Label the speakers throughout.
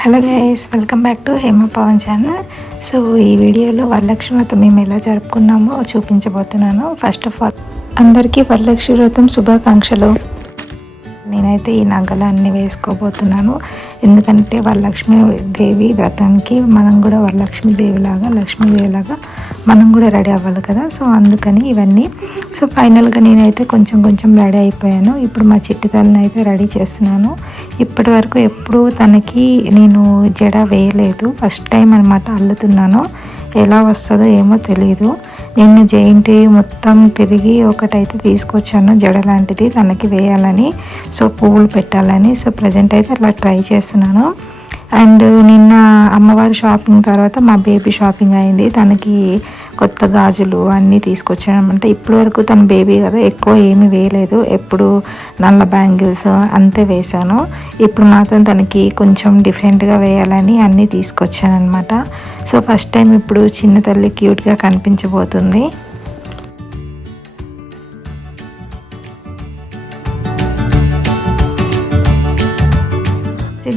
Speaker 1: Hello guys welcome back to Hema Pavan channel. So ఈ వీడియోలో వరలక్ష్మి వ్రతం మేము ఎలా జరుపుకున్నామో చూపించబోతున్నాను. ఫస్ట్ ఆఫ్ ఆల్ అందరికీ వరలక్ష్మి వ్రతం శుభాకాంక్షలు. నేనైతే ఈ నగలు అన్నీ వేసుకోబోతున్నాను. ఎందుకంటే వరలక్ష్మి దేవి వ్రతానికి మనం కూడా వరలక్ష్మి దేవిలాగా లక్ష్మీదేవిలాగా మనం కూడా రెడీ అవ్వాలి కదా. సో అందుకని ఇవన్నీ. సో ఫైనల్గా నేనైతే కొంచెం కొంచెం రెడీ అయిపోయాను. ఇప్పుడు మా చిట్టి తల్లిని అయితే రెడీ చేస్తున్నాను. ఇప్పటి వరకు ఎప్పుడూ తనకి నేను జడ వేయలేదు. ఫస్ట్ టైం అనమాట అల్లుతున్నాను. ఎలా వస్తుందో ఏమో తెలియదు నేను జైంట్ మొత్తం తిరిగి ఒకటైతే తీసుకొచ్చాను జడ లాంటిది తనకి వేయాలని. సో పువ్వులు పెట్టాలని. సో ప్రజెంట్ అయితే అట్లా ట్రై చేస్తున్నాను. అండ్ నిన్న అమ్మవారి షాపింగ్ తర్వాత మా బేబీ షాపింగ్ అయింది. తనకి కొత్త గాజులు అన్నీ తీసుకొచ్చానమాట ఇప్పటివరకు ఇప్పటి వరకు తన బేబీ కదా ఎక్కువ ఏమీ వేయలేదు. ఎప్పుడు నల్ల బ్యాంగిల్స్ అంతే వేశాను. ఇప్పుడు మాత్రం తనకి కొంచెం డిఫరెంట్గా వేయాలని అన్నీ తీసుకొచ్చాను అనమాట సో ఫస్ట్ టైం ఇప్పుడు చిన్న తల్లి క్యూట్గా కనిపించబోతుంది.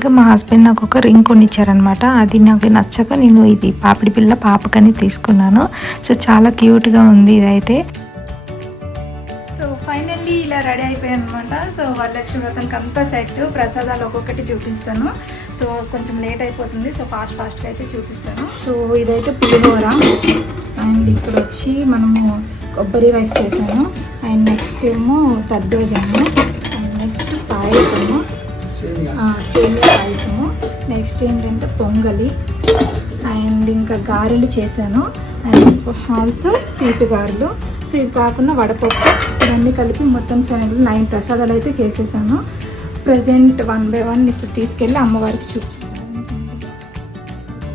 Speaker 1: ఇంకా మా హస్బెండ్ నాకు ఒక రింగ్ కొనిచ్చారనమాట అది నాకు నచ్చక నేను ఇది పాపిడి పిల్ల పాపకని తీసుకున్నాను. సో చాలా క్యూట్గా ఉంది ఇదైతే. సో ఫైనల్లీ ఇలా రెడీ అయిపోయాను అనమాట సో వరలక్ష్మి వ్రతంకి అంతా సెట్ ప్రసాదాలు ఒక్కొక్కటి చూపిస్తాను. సో కొంచెం లేట్ అయిపోతుంది. సో ఫాస్ట్ ఫాస్ట్గా అయితే చూపిస్తాను. సో ఇదైతే పులిహోర. అండ్ ఇప్పుడు వచ్చి మనము కొబ్బరి రైస్ చేశాను అండ్ నెక్స్ట్ ఏమో తద్దోజాము అండ్ నెక్స్ట్ పాయసము. నెక్స్ట్ ఏంటంటే పొంగలి. అండ్ ఇంకా గారెలు చేశాను. అండ్ ఆల్సో తీపి గారెలు. సో ఇది కాకుండా వడపప్పు. ఇవన్నీ కలిపి మొత్తం శనగలు నైన్ ప్రసాదాలు అయితే చేసేసాను. ప్రజెంట్ వన్ బై వన్ ఇప్పుడు తీసుకెళ్ళి అమ్మవారికి చూపిస్తాను.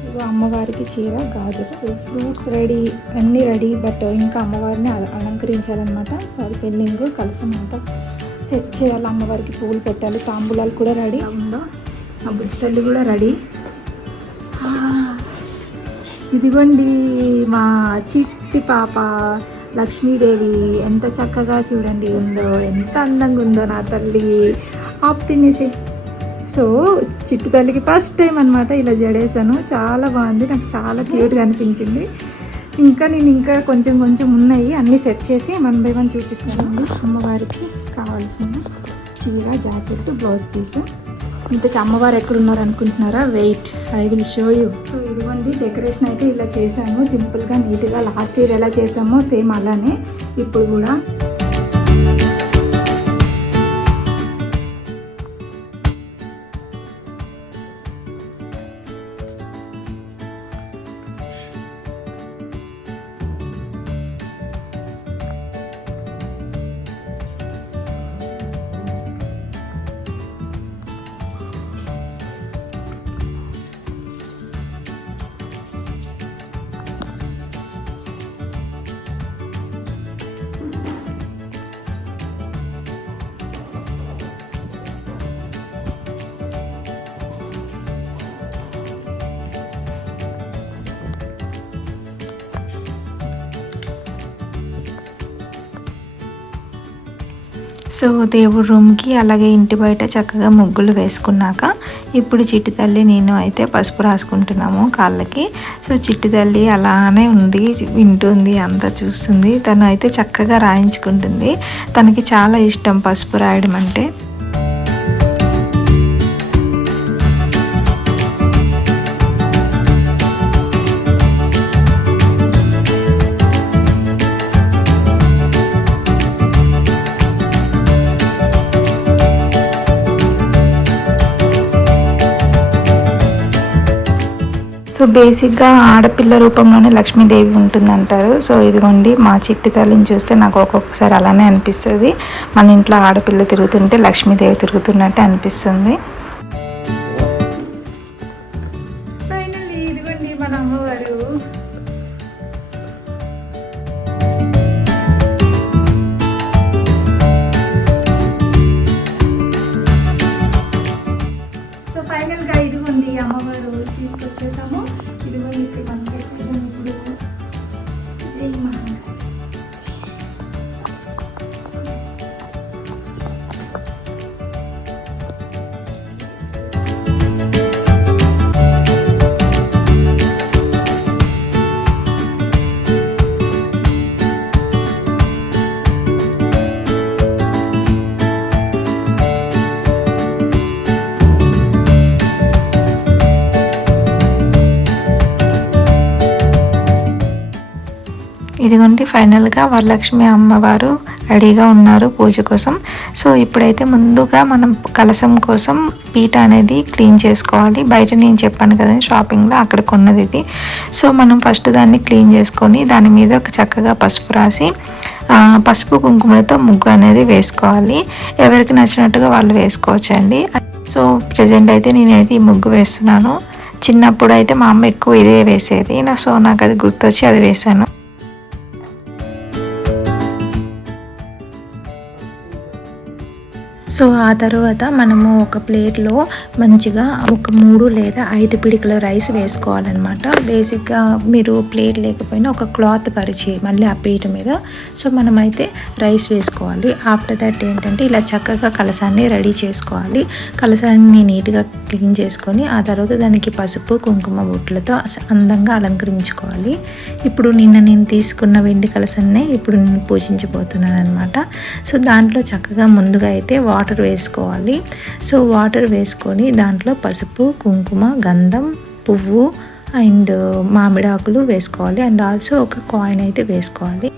Speaker 1: ఇదిగో అమ్మవారికి చీర గాజులు. సో ఫ్రూట్స్ రెడీ అన్నీ రెడీ బట్ ఇంకా అమ్మవారిని అల- అలంకరించాలన్నమాట. సో అది పెళ్ళింగ్ కలసం అంతా సెట్ చేయాలి. అమ్మవారికి పూలు పెట్టాలి. తాంబూలాలు కూడా రెడీ ఉందో ఆ బుజ్జి తల్లి కూడా రెడీ. ఇదిగోండి మా చిట్టి పాప లక్ష్మీదేవి ఎంత చక్కగా చూడండి ఉందో ఎంత అందంగా ఉందో నా తల్లి. ఆపు తినేసి సో చిట్టి తల్లికి ఫస్ట్ టైం అనమాట ఇలా జడేసాను చాలా బాగుంది నాకు చాలా క్యూట్గా అనిపించింది. ఇంకా నేను ఇంకా కొంచెం కొంచెం ఉన్నాయి అన్నీ సెట్ చేసి వన్ బై వన్ చూపిస్తానండి. అమ్మవారికి కావాల్సిన చీర జాకెట్ బ్లౌజ్ పీసు. ఇంతకీ అమ్మవారు ఎక్కడ ఉన్నారు అనుకుంటున్నారా? Wait I will show you so ఇదిగోండి డెకరేషన్ అయితే ఇలా చేశాము. సింపుల్గా నీట్గా లాస్ట్ ఇయర్ ఎలా చేసామో సేమ్ అలానే ఇప్పుడు కూడా సో దేవుడి రూమ్కి అలాగే ఇంటి బయట చక్కగా ముగ్గులు వేసుకున్నాక ఇప్పుడు చిట్టి తల్లి నేను అయితే పసుపు రాసుకుంటున్నాము కాళ్ళకి. సో చిట్టి తల్లి అలానే ఉంది వింటుంది అంతా చూస్తుంది. తను అయితే చక్కగా రాయించుకుంటుంది. తనకి చాలా ఇష్టం పసుపు రాయడం అంటే. సో బేసిక్గా ఆడపిల్ల రూపంలోనే లక్ష్మీదేవి ఉంటుందంటారు. సో ఇదిగోండి మా చిట్టి తల్లిని చూస్తే నాకు ఒక్కొక్కసారి అలానే అనిపిస్తుంది. మన ఇంట్లో ఆడపిల్ల తిరుగుతుంటే లక్ష్మీదేవి తిరుగుతున్నట్టే అనిపిస్తుంది. ఇదిగోండి ఫైనల్గా వరలక్ష్మి అమ్మవారు రెడీగా ఉన్నారు పూజ కోసం. సో ఇప్పుడైతే ముందుగా మనం కలసం కోసం పీట అనేది క్లీన్ చేసుకోవాలి. బయట నేను చెప్పాను కదా షాపింగ్లో అక్కడ కొన్నది ఇది. సో మనం ఫస్ట్ దాన్ని క్లీన్ చేసుకొని దాని మీద ఒక చక్కగా పసుపు రాసి పసుపు కుంకుమలతో ముగ్గు అనేది వేసుకోవాలి. ఎవరికి నచ్చినట్టుగా వాళ్ళు వేసుకోవచ్చండి. సో ప్రజెంట్ అయితే నేనైతే ఈ ముగ్గు వేస్తున్నాను. చిన్నప్పుడు అయితే మా అమ్మ ఎక్కువ ఇదే వేసేది. నా సో నాకు అది గుర్తొచ్చి అది వేశాను. సో ఆ తర్వాత మనము ఒక ప్లేట్లో మంచిగా ఒక మూడు లేదా ఐదు పిడికల రైస్ వేసుకోవాలన్నమాట. బేసిక్గా మీరు ప్లేట్ లేకపోయినా ఒక క్లాత్ పరిచి మళ్ళీ ఆ పీట మీద. సో మనమైతే రైస్ వేసుకోవాలి. ఆఫ్టర్ దట్ ఏంటంటే ఇలా చక్కగా కలసాన్ని రెడీ చేసుకోవాలి. కలసాన్ని నీట్గా క్లీన్ చేసుకొని ఆ తర్వాత దానికి పసుపు కుంకుమ బొట్లతో అందంగా అలంకరించుకోవాలి. ఇప్పుడు నిన్న నేను తీసుకున్న వెండి కలసాన్ని ఇప్పుడు నేను పూజించబోతున్నాను అనమాట సో దాంట్లో చక్కగా ముందుగా అయితే వాటర్ వాటర్ వేసుకోవాలి. సో వాటర్ వేసుకొని దాంట్లో పసుపు కుంకుమ గంధం పువ్వు అండ్ మామిడాకులు వేసుకోవాలి. అండ్ ఆల్సో ఒక కాయిన్ అయితే వేసుకోవాలి.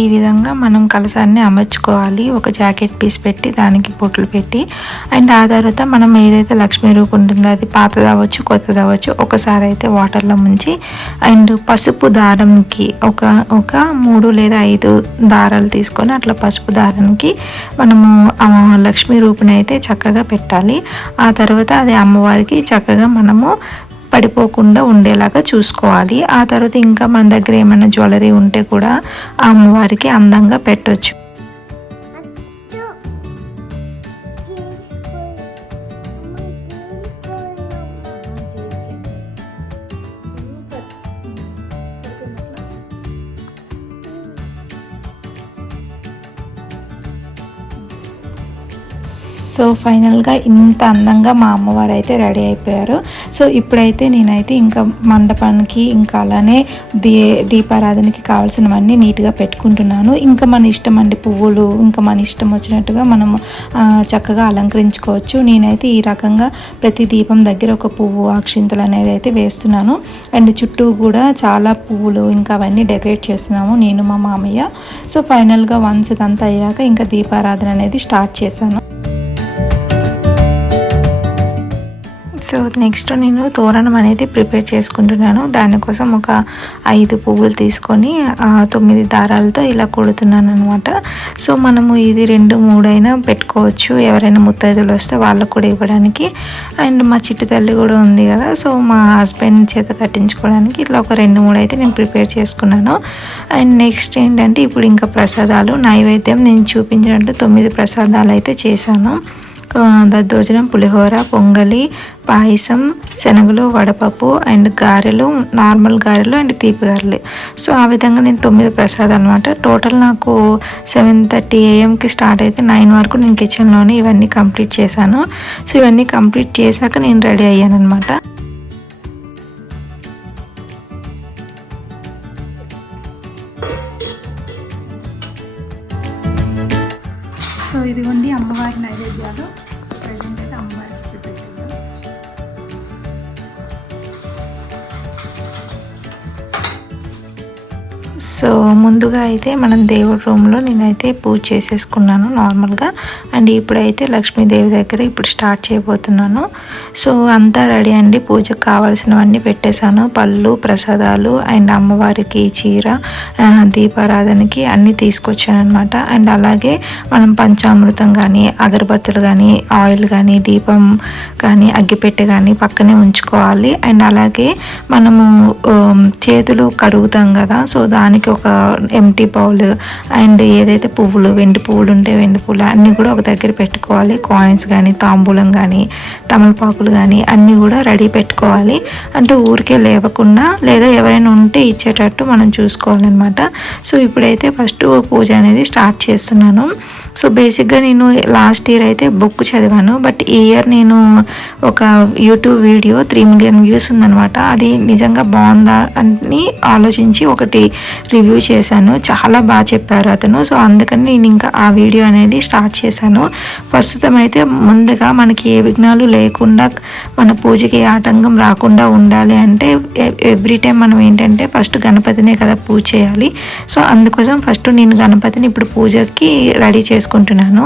Speaker 1: ఈ విధంగా మనం కలసాన్ని అమర్చుకోవాలి. ఒక జాకెట్ పీస్ పెట్టి దానికి బొట్లు పెట్టి. అండ్ ఆ తర్వాత మనం ఏదైతే లక్ష్మీ రూపు ఉంటుందో అది పాతది అవ్వచ్చు కొత్తది అవ్వచ్చు ఒకసారి అయితే వాటర్లో ముంచి అండ్ పసుపు దారంకి ఒక ఒక మూడు లేదా ఐదు దారాలు తీసుకొని అట్లా పసుపు దారానికి మనము లక్ష్మీ రూపుని అయితే చక్కగా పెట్టాలి. ఆ తర్వాత అది అమ్మవారికి చక్కగా మనము పడిపోకుండా ఉండేలాగా చూసుకోవాలి. ఆ తర్వాత ఇంకా మన దగ్గర ఏమైనా జ్యువెలరీ ఉంటే కూడా ఆ అమ్మవారికి అందంగా పెట్టొచ్చు. సో ఫైనల్గా ఇంత అందంగా మా అమ్మవారు అయితే రెడీ అయిపోయారు. సో ఇప్పుడైతే నేనైతే ఇంకా మండపానికి ఇంకా అలానే దీ దీపారాధనకి కావాల్సినవన్నీ నీట్గా పెట్టుకుంటున్నాను. ఇంకా మన ఇష్టం అండి పువ్వులు ఇంకా మన ఇష్టం వచ్చినట్టుగా మనం చక్కగా అలంకరించుకోవచ్చు. నేనైతే ఈ రకంగా ప్రతి దీపం దగ్గర ఒక పువ్వు అక్షింతలు అనేది అయితే వేస్తున్నాను. అండ్ చుట్టూ కూడా చాలా పువ్వులు ఇంకా అవన్నీ డెకరేట్ చేస్తున్నాము నేను మా మామయ్య. సో ఫైనల్గా వన్స్ ఇదంతా అయ్యాక ఇంకా దీపారాధన అనేది స్టార్ట్ చేశాను. సో నెక్స్ట్ నేను తోరణం అనేది ప్రిపేర్ చేసుకుంటున్నాను. దానికోసం ఒక ఐదు పువ్వులు తీసుకొని తొమ్మిది దారాలతో ఇలా కుడుతున్నాను అనమాట సో మనము ఇది రెండు మూడైనా పెట్టుకోవచ్చు. ఎవరైనా ముత్తైదులు వస్తే వాళ్ళకు కూడా ఇవ్వడానికి. అండ్ మా చిట్టు తల్లి కూడా ఉంది కదా సో మా హస్బెండ్ చేత కట్టించుకోవడానికి ఇట్లా ఒక రెండు మూడు అయితే నేను ప్రిపేర్ చేసుకున్నాను. అండ్ నెక్స్ట్ ఏంటంటే ఇప్పుడు ఇంకా ప్రసాదాలు నైవేద్యం నేను చూపించినట్టు తొమ్మిది ప్రసాదాలు అయితే చేశాను. దద్దోజనం పులిహోర పొంగలి పాయసం శనగలు వడపప్పు అండ్ గారెలు నార్మల్ గారెలు అండ్ తీపి గారెలు. సో ఆ విధంగా నేను తొమ్మిది ప్రసాదం అనమాట టోటల్ నాకు సెవెన్ థర్టీ ఏఎంకి స్టార్ట్ అయితే నైన్ వరకు నేను కిచెన్లోనే ఇవన్నీ కంప్లీట్ చేశాను. సో ఇవన్నీ కంప్లీట్ చేశాక నేను రెడీ అయ్యాను అనమాట సో ఇదిగోండి అమ్మవారి నైవేద్యాలు. సో ప్రజెంట్ అయితే అమ్మవారికి ప్రిపేర్ చేద్దాం సో ముందుగా అయితే మనం దేవుడి రూమ్లో నేనైతే పూజ చేసేసుకున్నాను నార్మల్గా. అండ్ ఇప్పుడైతే లక్ష్మీదేవి దగ్గర ఇప్పుడు స్టార్ట్ చేయబోతున్నాను. సో అంతా రెడీ అండి. పూజకు కావాల్సినవన్నీ పెట్టేశాను. పళ్ళు ప్రసాదాలు అండ్ అమ్మవారికి చీర దీపారాధనకి అన్నీ తీసుకొచ్చాను అనమాట అండ్ అలాగే మనం పంచామృతం కానీ అగరబత్తులు కానీ ఆయిల్ కానీ దీపం కానీ అగ్గిపెట్టె కానీ పక్కనే ఉంచుకోవాలి. అండ్ అలాగే మనము చేతులు కడుగుతాం కదా. సో దానికి ఒక ఎంటీ బౌల్ అండ్ ఏదైతే పువ్వులు వెండి పువ్వులు ఉంటే వెండి పువ్వులు అన్నీ కూడా ఒక దగ్గర పెట్టుకోవాలి. కాయిన్స్ కానీ తాంబూలం కానీ తమలపాకులు కానీ అన్నీ కూడా రెడీ పెట్టుకోవాలి. అంటే ఊరికే లేవకుండా లేదా ఎవరైనా ఉంటే ఇచ్చేటట్టు మనం చూసుకోవాలన్నమాట. సో ఇప్పుడైతే ఫస్ట్ పూజ అనేది స్టార్ట్ చేస్తున్నాను. సో బేసిక్గా నేను లాస్ట్ ఇయర్ అయితే బుక్ చదివాను. బట్ ఈ ఇయర్ నేను ఒక YouTube video three million views ఉందనమాట అది నిజంగా బాగుందా అని ఆలోచించి ఒకటి రివ్యూ చేశాను. చాలా బాగా చెప్పారు అతను. సో అందుకని నేను ఇంకా ఆ వీడియో అనేది స్టార్ట్ చేశాను. ప్రస్తుతం అయితే ముందుగా మనకి ఏ విఘ్నాలు లేకుండా మన పూజకి ఏ ఆటంకం రాకుండా ఉండాలి అంటే ఎవ్రీ టైం మనం ఏంటంటే ఫస్ట్ గణపతినే కదా పూజ చేయాలి. సో అందుకోసం ఫస్ట్ నేను గణపతిని ఇప్పుడు పూజకి రెడీ చేసుకుంటున్నాను.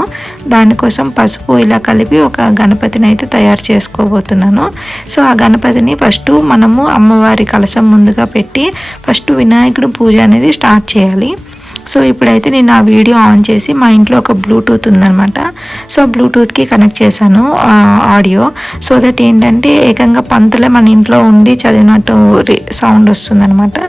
Speaker 1: దానికోసం పసుపు ఇలా కలిపి ఒక గణపతిని అయితే తయారు చేసుకోబోతున్నాను. సో ఆ గణపతిని ఫస్ట్ మనము అమ్మవారి కలసం ముందుగా పెట్టి ఫస్ట్ వినాయకుడు పూజ అనేది స్టార్ట్ చేయాలి. సో ఇప్పుడైతే నేను ఆ వీడియో ఆన్ చేసి మా ఇంట్లో ఒక బ్లూటూత్ ఉందనమాట సో బ్లూటూత్కి కనెక్ట్ చేశాను ఆడియో. సో దట్ ఏంటంటే ఏకంగా పంతులే మన ఇంట్లో ఉండి చదివినట్టు సౌండ్
Speaker 2: వస్తుందనమాట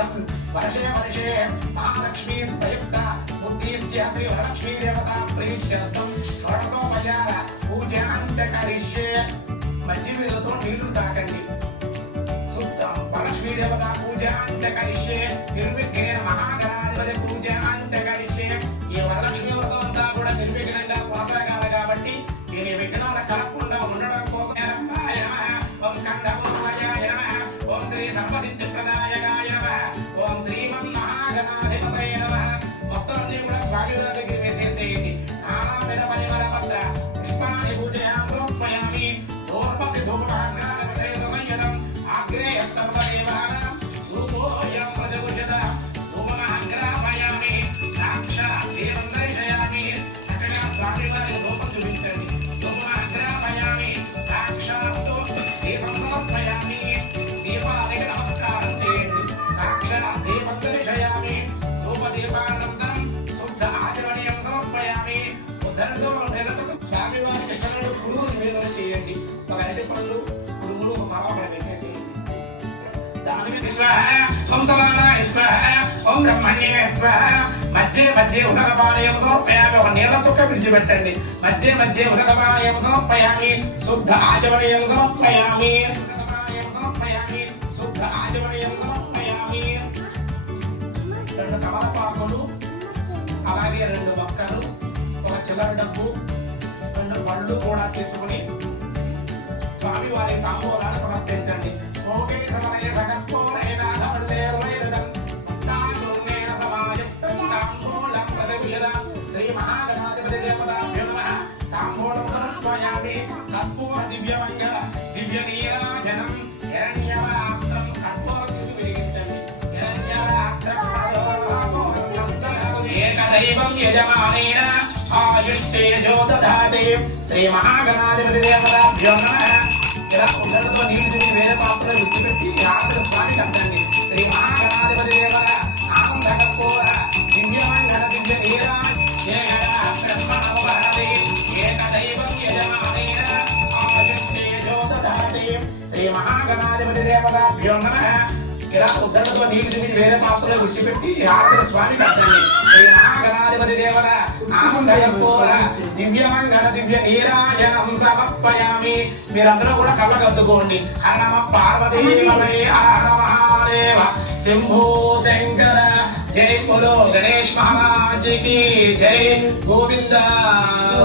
Speaker 2: సిద్ధ్యర్థం వర్షే వర్షే మహాలక్ష్మీ ప్రయుక్త బుద్ధిస్య శ్రీ వరలక్ష్మీ దేవత ప్రీత్యర్థం షోడశోపచార పూజాంచ కరిష్యే మధ్య వీళ్ళతో నీళ్లు తాకండి శుద్ధం వరలక్ష్మీ దేవత పూజాంచ కరిష్యే నిర్విఘ్నేన మహాగణాధిపతి పూజాంచ కరిష్యే శ్రీమన్మహాగణాధిపతయ నమః మొత్తం అన్ని కూడా స్వామి వారి దగ్గర వేసేసేయండి నానావిధ పరిమళ పత్ర పుష్పాన్ని పూజయామి ఓం బ్రహ్మణ్యే స్వాహ మధ్య మధ్య ఉదకపాలయం సమర్పయామి ఒక నీళ్ళ చుక్క విడిచిపెట్టండి. మధ్య మధ్య ఉదకపాలయం సమర్పయామి శుద్ధ ఆచమనీయం సమర్పయామి శుద్ధ ఆచమనీయం సమర్పయామి రెండు కమలపాకులు అలాగే రెండు మొక్కలు ఒక చిల్లర డబ్బు రెండు పళ్ళు కూడా తీసుకుని స్వామి వారి తాంబూలాన్ని సమర్పించండి. ఓకే సమయ సగత్పోరేణ ఏకదైవం యజమానేన ఆయుష్టేజో దదాతి శ్రీ మహాగణాధిపతి దేవతాభ్యో నమః ఇలా ఉదరతో నీళ్ళు తెచ్చి వేరే పాత్రలో విడిచిపెట్టి రాత్రి స్వామి కట్టండి శ్రీ మహాగణాధిపతి దేవత ఆనంద కర్పూర దివ్యమంగళ దివ్య నీరా ఏకదైవం యజమానేన ఆయుష్టేజో దదాతి శ్రీ మహాగణాధిపతి దేవతాభ్యో నమః ఇలా ఉద్దరతో నీళ్ళు తెచ్చి వేరే పాత్రలో విడిచిపెట్టి రాత్రి స్వామి దివ్యమంగళ దివ్య నీరాజనం సమర్పయామి మీరందరూ కూడా కళ్ళగద్దుకోండి హరమ పార్వతీమలై హర మహాదేవ శంభో శంకర జై బోలో గణేష్ మహారాజ్కి జై గోవింద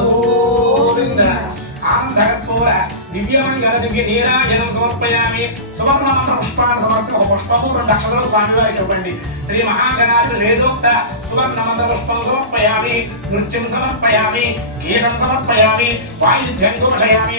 Speaker 2: గోవింద ఆనందకర్పూర దివ్యమంగళ దివ్య నీరాజనం సమర్పయామి సువర్ణమంత్ర పుష్పాన్ని సమర్పి ఒక పుష్పము రెండు అక్షరాలు స్వామివారికి ఇవ్వండి శ్రీ మహాగణాధి వేదోక్త సువర్ణమంత్ర పుష్పం సమర్పయామి నృత్యం సమర్పయామి గీతం సమర్పయామి వాయిద్యం ఘోషయామి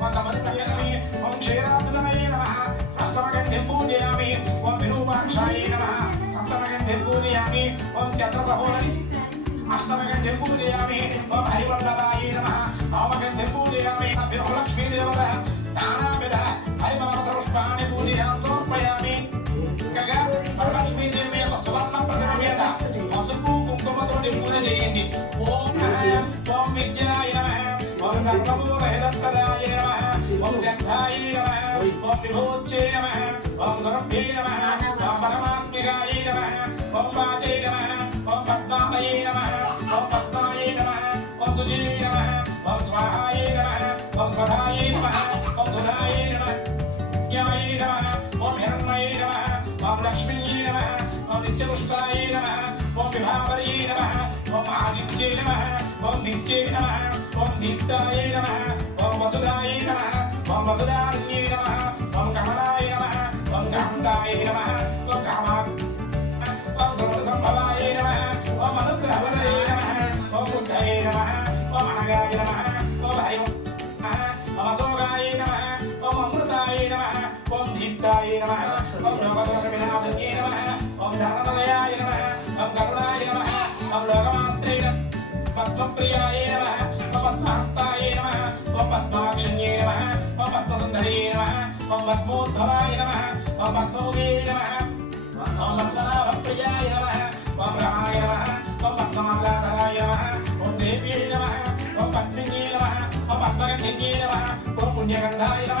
Speaker 2: కొంతమంది సంగతమే ఓం క్షీరాభినమయే నమ. సప్తమగంధి పూజయామి. ఓం విరూపాక్షాయే నమ. సప్తమగంధి పూజయామి. ఓం చంద్రసహోదరి అష్టమగంధి పూజయామి. ఓం Oh, my God. பத்மப்பிரியாயே நம பத்மஹஸ்தாயே நம ஓம் பத்மாட்சண்யே நம ஓம் பத்மசுந்தரியே நம ஓம் பத்மோத்தவாய நம ஓம் பத்மோகே நம ஓம் பத்மநாபப்பிரியாய நம ஓம் ராய நம ஓம் பத்மமாதாதாய நம ஓம் தேவியே நம ஓம் பத்மியே நம ஓம் பத்மகண்யே நம ஓம் புண்ணியகந்தாய நம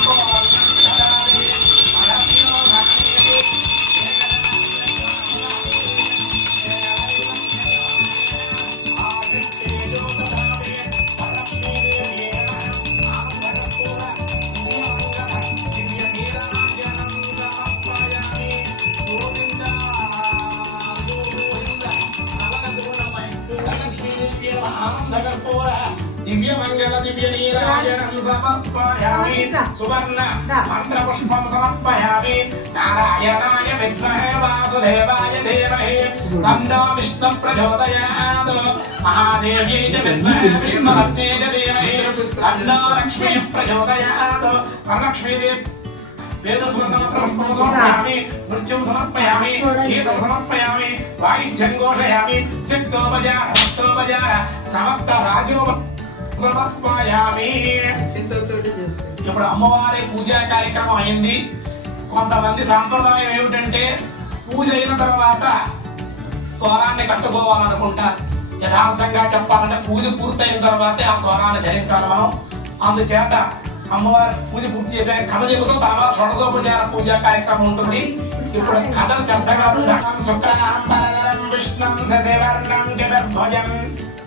Speaker 2: सर्वं प्रचोदयात् महादेवी च विद्महे महत्ते च धीमहि तन्नो लक्ष्मी प्रचोदयात् परलक्ष्मीदेवी वेदसमर्पयामि नृत्यं समर्पयामि गीतं समर्पयामि वाणिज्यं घोषयामि शक्तोपजार भक्तोपजार समस्तराजो సమర్పయామి ఇప్పుడు అమ్మవారి పూజా కార్యక్రమం అయింది కొంతమంది సాంప్రదాయం ఏమిటంటే పూజ అయిన తర్వాత తోరాన్ని కట్టుకోవాలనుకుంటా యథార్థంగా చెప్పాలంటే పూజ పూర్తయిన తర్వాతే ఆ తోరాన్ని ధరించాలి మనం అందుచేత అమ్మవారి పూజ పూర్తి చేసే కథ చెబుతూ తర్వాత షడదోపచార పూజ కార్యక్రమం ఉంటుంది. ఇప్పుడు కథలు శ్రద్ధగా ఉండడం శుక్రనారం పరదరం విష్ణం సదేవర్ణం చతుర్భుజం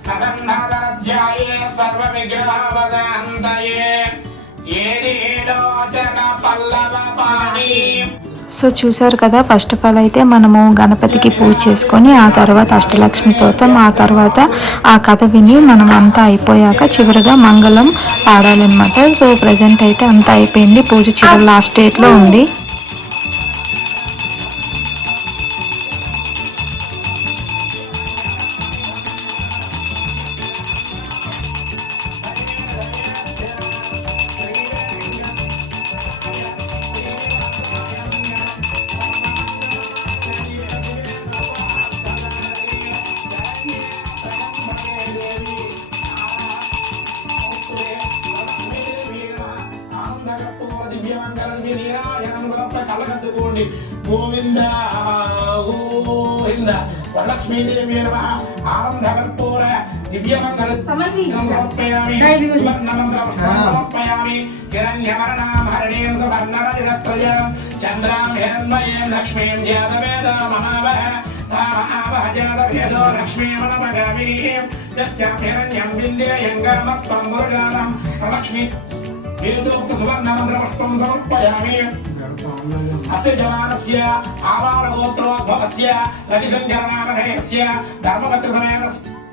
Speaker 2: కథం నాదధ్యాయే సర్వ విగ్రహవదాంతయే ఏది పల్లవ పాణి.
Speaker 1: సో చూసారు కదా ఫస్ట్ ఆఫ్ ఆల్ అయితే మనము గణపతికి పూజ చేసుకొని ఆ తర్వాత అష్టలక్ష్మి స్తోత్రం ఆ తర్వాత ఆ కథ విని మనం అంతా అయిపోయాక చివరిగా మంగళం పాడాలన్నమాట. సో ప్రజెంట్ అయితే అంతా అయిపోయింది. పూజ చివరి లాస్ట్ డేట్లో ఉంది.
Speaker 2: గోవింద గోవింద. వరలక్ష్మీదేవి నమ. ఆనందకర్పూర దివ్యమంగళ సమర్పయామి. సమర్పయామి హిరణ్యవర్ణామరణీం సువర్ణరజరత్రయ చంద్రాం హిరణ్మయీం లక్ష్మీం జాతవేద మహావహ తామహావహ జాతవేదో లక్ష్మీమనమగామినీం యస్యాం హిరణ్యం విందేయంగమస్వం గురుజానం లక్ష్మీ సమర్పయామి. అస్య జవానస్య ఆవారగోత్రోద్భవస్య రవిసంచరణామధేయస్య ధర్మపత్రసమేతస్య బిందనామదేవస్య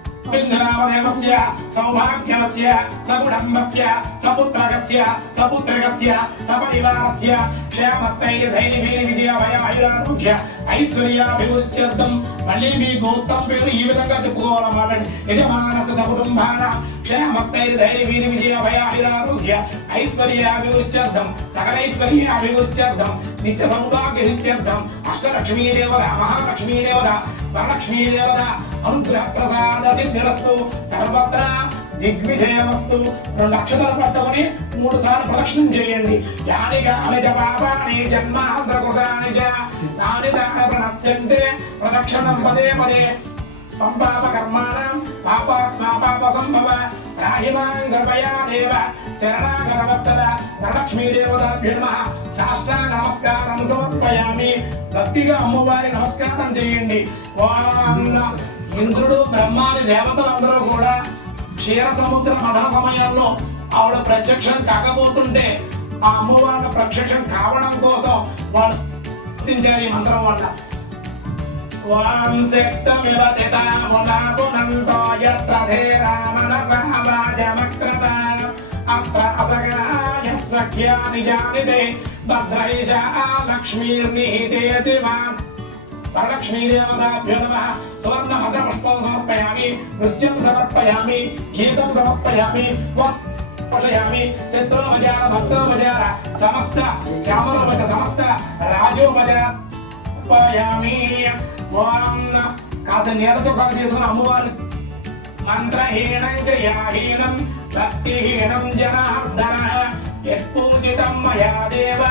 Speaker 2: సౌభాగ్యమస్య సకుటుంబస్య సపుత్రకస్య సపుత్రకస్య సపరివారస్య క్షేమస్థైర్యధైర్యభీరి విజయ భయ ఐరారోగ్య మళ్ళీ మీ గోత్రం పేరు ఈ విధంగా చెప్పుకోవాలన్నమాట యజమానస సకుటుంబాన క్షేమస్థైర్యధైర్యభీరి విజయ భయ ఐరారోగ్య ఐశ్వర్యాభివృద్ధ్యర్థం సకలైశ్వర్యాభివృద్ధ్యర్థం నిత్య సౌభాగ్య నిత్యర్థం అష్టలక్ష్మీ దేవత అనుగ్రహ ప్రసాద సిద్ధిరస్తు సర్వత్ర దిగ్విజయమస్తు. రెండు అక్షతలు పట్టుకుని మూడు సార్లు ప్రదక్షిణం చేయండి. యానిక అనిజ పాపాని జన్మాంధ్రకృతాని చ తాని దాని ప్రణశ్యంతే ప్రదక్షిణం పదే పదే. పంపాప కర్మాణం పాపాత్మా సంభవ రాహిమాన్ గర్భయా దేవ శరణాగరవత్సల వరలక్ష్మీ దేవతాభ్యో నమః నమస్కారం సమర్పయామి భక్తిగా అమ్మవారి నమస్కారం చేయండి ఇంద్రుడు బ్రహ్మాది దేవతలందరూ కూడా క్షీర సముద్ర మధన సమయంలో ఆవిడ ప్రత్యక్షం కాకపోతుంటే ఆ అమ్మవారిని ప్రత్యక్షం కావడం కోసం వాళ్ళు ఈ మంత్రం వల్ల त्वां शिष्टमिवतिता मुना पुनन्तो यत्र ते रामनपः वाजमक्रता अत्र अपगाय सख्यानि जानिते भद्रैषा लक्ष्मीर्निहितेति वा परलक्ष्मीदेवताभ्यो नमः सुवर्णमदपुष्पं समर्पयामि नृत्यं समर्पयामि गीतं समर्पयामि समस्त समस्त राजोपचार ఓం కాస్త నీళ్ళతో కాదు తీసుకుని అమ్మవారు. మంత్రహీనం క్రియాహీనం భక్తిహీనం జనార్దన. యత్పూజితం మయా దేవ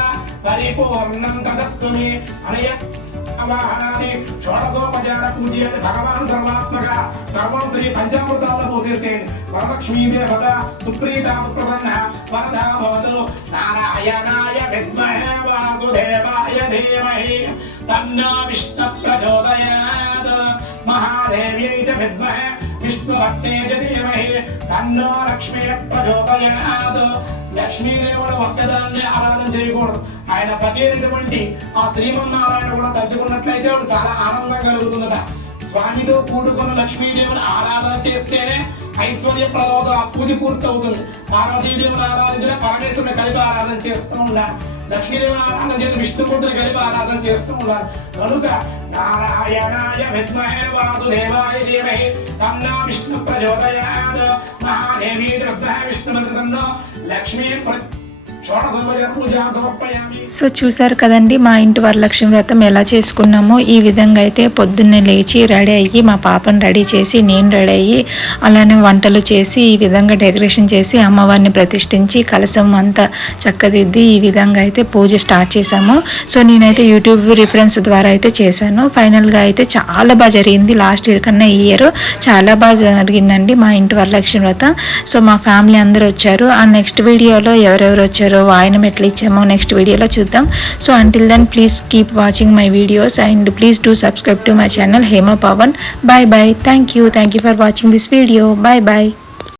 Speaker 2: పరిపూర్ణం తదస్తు అనయ షోడశోపచార పూజయతి భగవాన్ సర్వాత్మక సర్వం శ్రీ పంచామృతాల్లో పోసేస్తే వరలక్ష్మీ దేవత సుప్రీతా ప్రసన్న వరదా భవతు నారాయణాయ విద్మహే వాసుదేవాయ ధీమహి తన్నో విష్ణు ప్రచోదయాత్ మహాదేవ్యై చ విద్మహే విష్ణుభక్తే చ తన్నో లక్ష్మీ ప్రచోదయాత్ లక్ష్మీదేవుడు ఒక్కదాన్ని ఆరాధన చేయకూడదు. ఆయన పదేటువంటి ఆ శ్రీమన్నారాయణ కూడా తలుచుకున్నట్లయితే వాడు చాలా ఆనందం కలుగుతుందట. స్వామితో కూడుకున్న లక్ష్మీదేవుని ఆరాధన చేస్తేనే ఐశ్వర్య ప్రదోదం ఆ పూజ పూర్తవుతుంది. పార్వతీదేవుని ఆరాధించిన పరమేశ్వరుని కలిపి ఆరాధన చేస్తూ ఉండాలి. లక్ష్మీదేవుని చేసి విష్ణుమూర్తిని కలిపి ఆరాధన చేస్తూ ఉన్నారు. కనుక నారాయణాయ విద్మహే వాసుదేవాయ ధీమహి. తన్నా విష్ణు ప్రచోదయాత్. మహాదేవీ ద్రవ్య విష్ణుమతి తన్నో లక్ష్మీ
Speaker 1: సో చూసారు కదండి మా ఇంటి వరలక్ష్మి వ్రతం ఎలా చేసుకున్నామో. ఈ విధంగా అయితే పొద్దున్నే లేచి రెడీ అయ్యి మా పాపను రెడీ చేసి నేను రెడీ అయ్యి అలానే వంటలు చేసి ఈ విధంగా డెకరేషన్ చేసి అమ్మవారిని ప్రతిష్ఠించి కలసం అంతా చక్కదిద్ది ఈ విధంగా అయితే పూజ స్టార్ట్ చేశాము. సో నేనైతే యూట్యూబ్ రిఫరెన్స్ ద్వారా అయితే చేశాను. ఫైనల్గా అయితే చాలా బాగా జరిగింది. లాస్ట్ ఇయర్ కన్నా ఈ ఇయర్ చాలా బాగా జరిగిందండి మా ఇంటి వరలక్ష్మి వ్రతం. సో మా ఫ్యామిలీ అందరూ వచ్చారు. ఆ నెక్స్ట్ వీడియోలో ఎవరెవరు వచ్చారు ఇచ్చారో వాయనం ఎట్లా ఇచ్చామో నెక్స్ట్ వీడియోలో చూద్దాం. So until then please keep watching my videos and please do subscribe to my channel Hema Pavan bye bye thank you thank you for watching this video bye bye